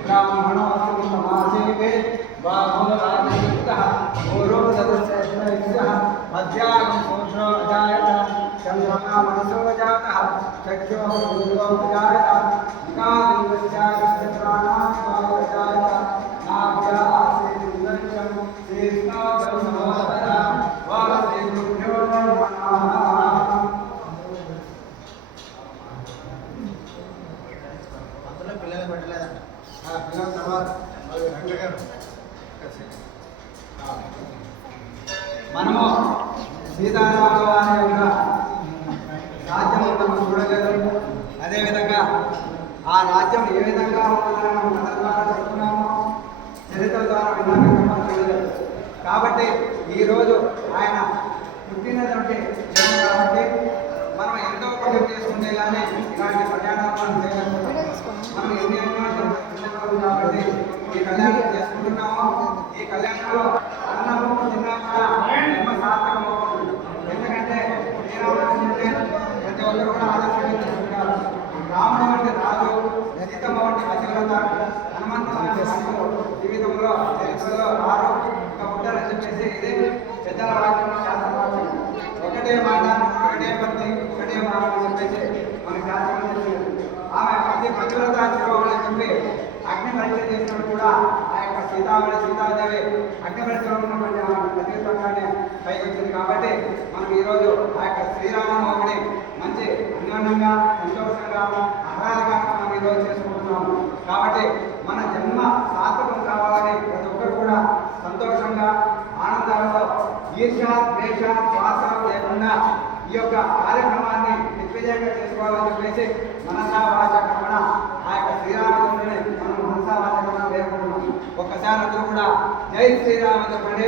ब्राह्मणोऽस्ति समासेवे बाहुराजयुक्तः पूर्वोदधश्रेष्ठयुक्तः मध्यागं पुरुषो अजायत चन्द्रमा मनसो जातः चक्षुः सूर्यो अजायत मुखादिवस्यागश्चक्राणां अजायत नाभ्या आसीदिन्दं शीर्ष्णो ब्रह्मोदर वामदेवभ्यो नमः। మనము సీతారాముల వారి యొక్క రాజ్యము మనం చూడలేదు. అదేవిధంగా ఆ రాజ్యం ఏ విధంగా ఉంటుందని మనం కథ ద్వారా చెప్తున్నాము, చరిత్ర ద్వారా విన్నాక మనం చూడలేదు. కాబట్టి ఈరోజు ఆయన పుట్టినటువంటి జనం కాబట్టి మనం ఎంతో పుణ్యం చేసుకుంటే కానీ ఇలాంటి ప్రయాణాలు మనం చేయగలుగుతాం. మనం ఎన్ని కాబట్టి ఈ కళ్యాణం చేసుకుంటున్నాము. ఈ కళ్యాణంలో అన్నము తిన్నా కూడా జన్మ సార్థకం అవుతుంది. ఎందుకంటే శ్రీరాముడు ప్రతి ఒక్కరు కూడా ఆదర్శంగా చేసుకుంటారు. రాముడు వంటి రాజు, సీతమ్మ వంటి అతివ్రత, హనుమంతుడు వంటి సంతులు జీవితంలో చరిత్రలో రారు ఒక పుట్టారని చెప్పేసి ఇది పెద్దల వాక్యంలో శాస్త్రవాక్యం. ఒకటే మాట, ఒకటే పత్తి, ఒకటే మాట అని చెప్పేసి మనకి శాస్త్రం చెప్పింది. ఆమె ప్రతి పతివ్రత శిరోమణి అని చెప్పి అగ్ని పరీక్ష చేసినప్పుడు కూడా ఆ యొక్క సీతాదేవి అగ్ని పరీక్షలో ఉన్నటువంటి ప్రతిత్వంగానే పైకి వచ్చింది. కాబట్టి మనం ఈరోజు ఆ యొక్క శ్రీరామనవమిని మంచి అన్యోన్యంగా సంతోషంగా ఆహ్లాదకరంగా మనం ఈరోజు చేసుకుంటున్నాము. కాబట్టి మన జన్మ సార్థకం కావాలని ప్రతి ఒక్కరు కూడా సంతోషంగా ఆనందాలతో ఈర్ష ద్వేష స్వార్థం లేకుండా ఈ యొక్క కార్యక్రమాన్ని దిగ్విజయంగా చేసుకోవాలని చెప్పేసి మనసా వాచ కర్మణ ఆ యొక్క శ్రీరామచంద్రుని మనం మనసా వాచ కర్మణ వేరుకుంటున్నాం. ఒక్కసారి అందరూ కూడా జై శ్రీరామ చెప్పండి.